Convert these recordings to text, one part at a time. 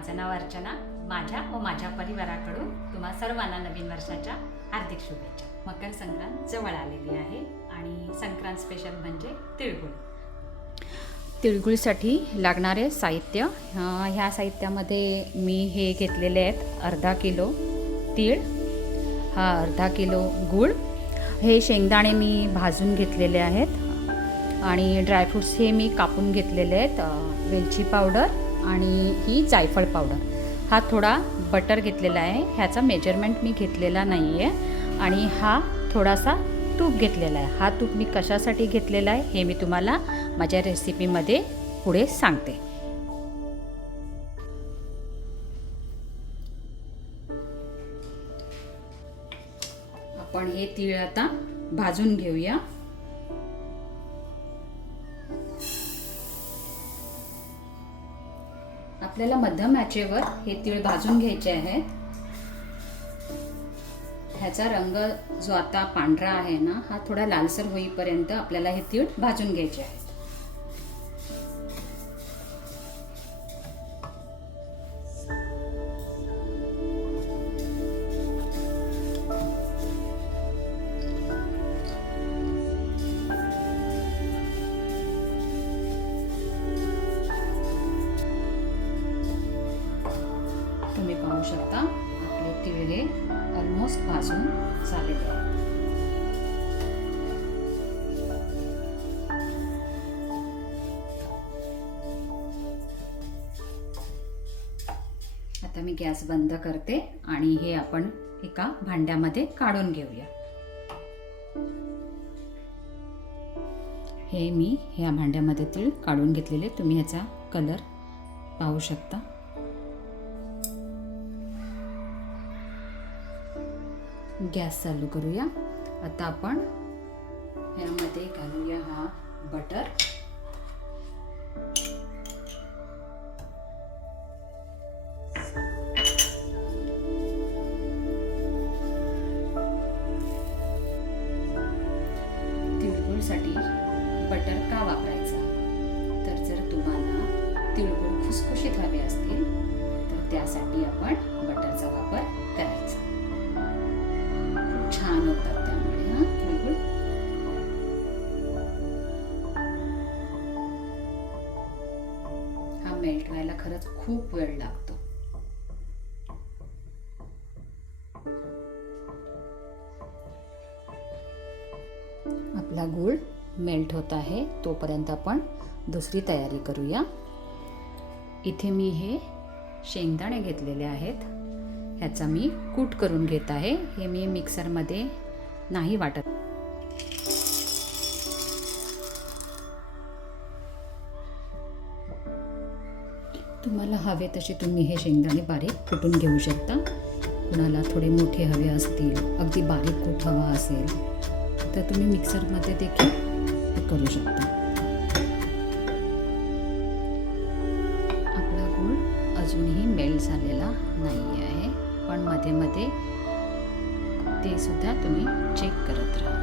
माझं नाव अर्चना. माझ्या व माझ्या परिवाराकडून तुम्हा सर्वांना नवीन वर्षाच्या हार्दिक शुभेच्छा. मकर संक्रांत जवळ आलेली आहे आणि संक्रांत स्पेशल म्हणजे तिळगुळ. तिळगुळसाठी लागणारे साहित्य, ह्या साहित्यामध्ये मी हे घेतलेले आहेत अर्धा किलो तीळ, हा अर्धा किलो गूळ, हे शेंगदाणे मी भाजून घेतलेले आहेत आणि ड्रायफ्रूट्स हे मी कापून घेतलेले आहेत, वेलची पावडर आणि ही जायफळ पावडर. हा थोडा बटर घेतलेला आहे, ह्याचा मेजरमेंट मी घेतलेला नाही आहे. आणि हा थोडासा तूप घेतलेला आहे. हा तूप मी कशासाठी घेतलेला आहे हे मी तुम्हाला माझ्या रेसिपीमध्ये पुढे सांगते. आपण हे तीळ आता भाजून घेऊया. आपल्याला मध्यम आचेवर हे तीळ भाजून घ्यायचे आहेत. ह्याचा रंग जो आता पांढरा आहे ना, हा थोडा लालसर होईपर्यंत आपल्याला हे तीळ भाजून घ्यायचे आहेत. तुम्ही पाहू शकता आपले तीळ हे ऑलमोस्ट भाजून झालेले आहे. आता मी गॅस बंद करते आणि हे आपण एका भांड्यामध्ये काढून घेऊया. हे मी ह्या भांड्यामध्ये तीळ काढून घेतलेले, तुम्ही ह्याचा कलर पाहू शकता. गॅस चालू करूया. आता आपण ह्यामध्ये घालूया हा बटर. तिळगुळसाठी बटर का वापरायचा, तर जर तुम्हाला तिळगुळ खुसखुशीत हवे असतील तर त्यासाठी आपण बटरचा वापर करायचा. छान होतात त्यामुळे हा तिळगुळ. हा मेल्ट व्हायला खरंच खूप वेळ लागतो. आपला गूळ मेल्ट होत आहे, तोपर्यंत आपण दुसरी तयारी करूया. इथे मी हे शेंगदाणे घेतलेले आहेत, ह्याचा मी कूट करून घेत आहे. हे मी मिक्सरमध्ये नाही वाटत. तुम्हाला हवे तसे तुम्ही हे शेंगदाणे बारीक कुटून घेऊ शकता. कुणाला थोडे मोठे हवे असतील, अगदी बारीक कूट हवा असेल तर तुम्ही मिक्सरमध्ये देखील ते करू शकता. आपला गूळ अजूनही मेल्ट झालेला नाही आहे, पण मध्ये मध्ये ते सुद्धा तुम्ही चेक करत राहा.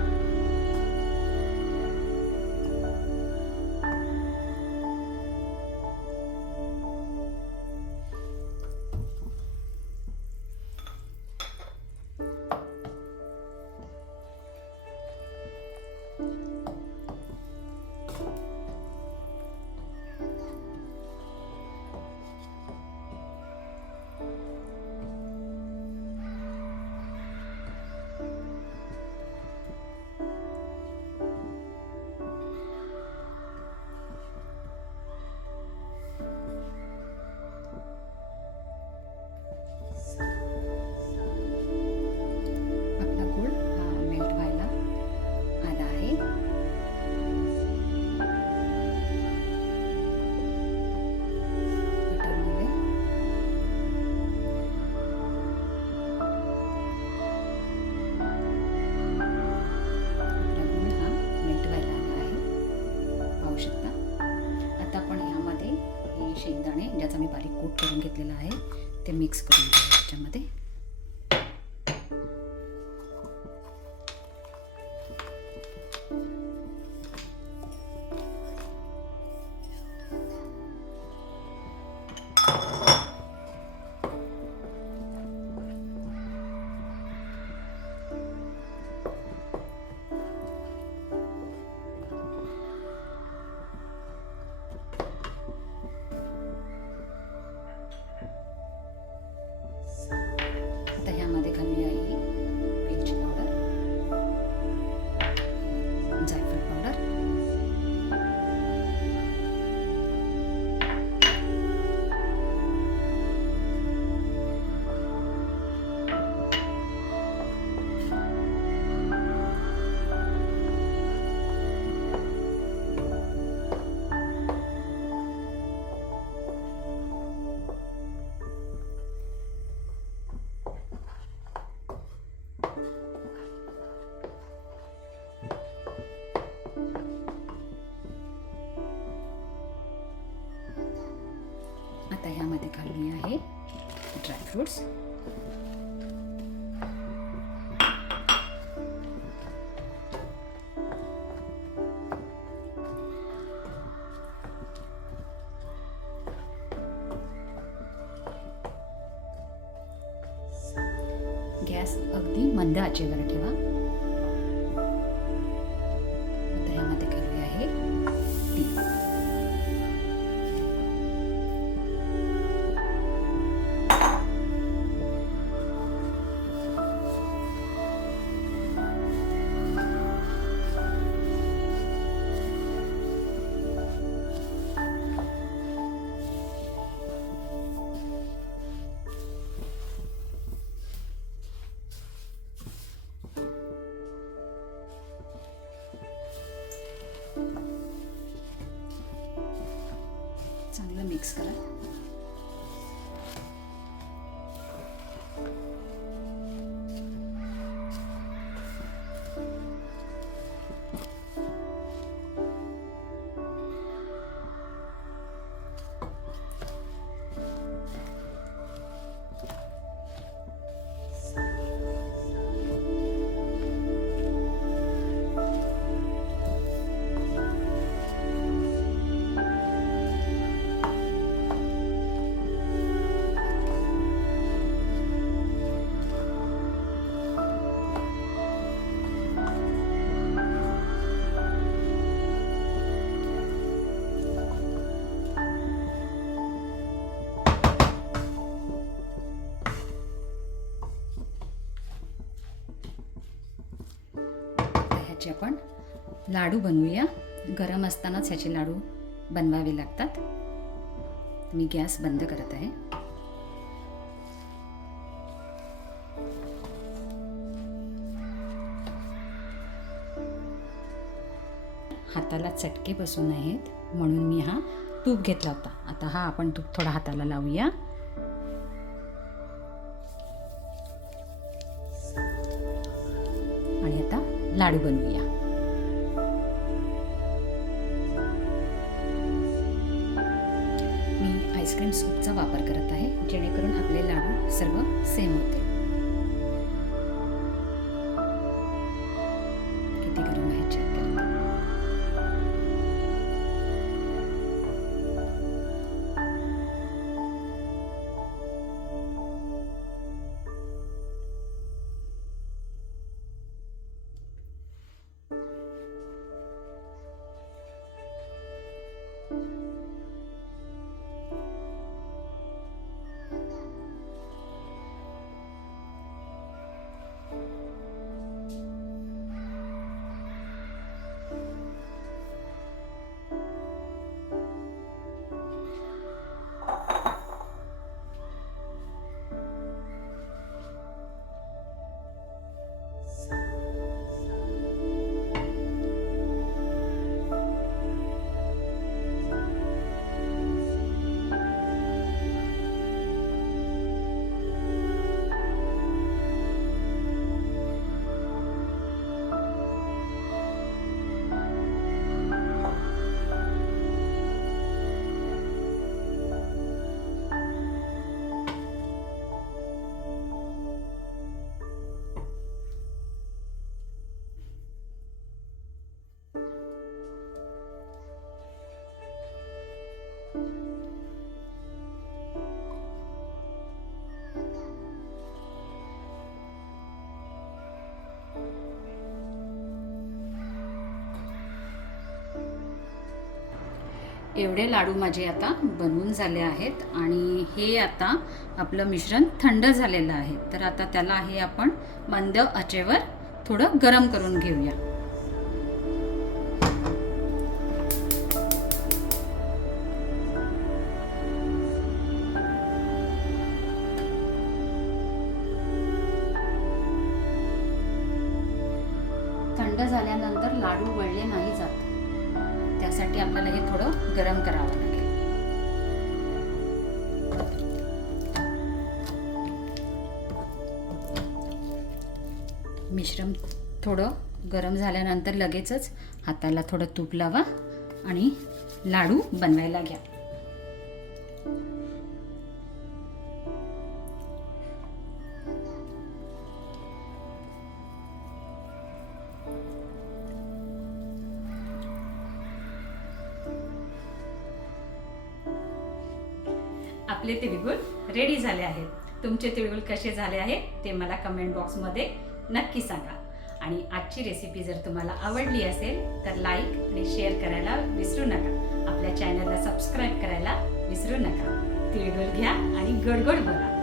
शेंगदाणे ज्याचा मी बारीक कूट करून घेतलेला आहे ते मिक्स करून घेऊ त्याच्यामध्ये. गॅस अगदी मंद आचेवर ठेवा. आता ह्यामध्ये घालूया आहे तीळ. चांगलं मिक्स करा. ह्याचे आपण लाडू बनवूया. गरम असतानाच ह्याचे लाडू बनवावे लागतात. मी गॅस बंद करत आहे. हाताला चटके बसून आहेत म्हणून मी हा तूप घेतला होता. आता हा आपण तूप थोडा हाताला लावूया. आणि आता लाडू बनवूया. मी आईस्क्रीम स्कूपचा वापर करत आहे जेणेकरून आपले लाडू सर्व सेम होते. किती गरम आहे चेक करते. एवढे लाडू माझे आता बनवून झाले आहेत आणि हे आता आपलं मिश्रण थंड झालेलं आहे. तर आता त्याला हे आपण मंद आचेवर थोडं गरम करून घेऊया. थंड झाल्यानंतर लाडू वळले नाही जात, त्यासाठी आपल्याला हे थोडं गरम करावं लागेल. मिश्रण थोडं गरम झाल्यानंतर लगेचच हाताला थोडं तूप लावा आणि लाडू बनवायला घ्या. आपले तिळगुळ रेडी झाले आहेत. तुमचे तिळगुळ कसे झाले आहे ते मला कमेंट बॉक्समध्ये नक्की सांगा. आणि आजची रेसिपी जर तुम्हाला आवडली असेल तर लाईक आणि शेअर करायला विसरू नका. आपल्या चॅनलला सबस्क्राईब करायला विसरू नका. तिळगुळ घ्या आणि गोड गोड बोला.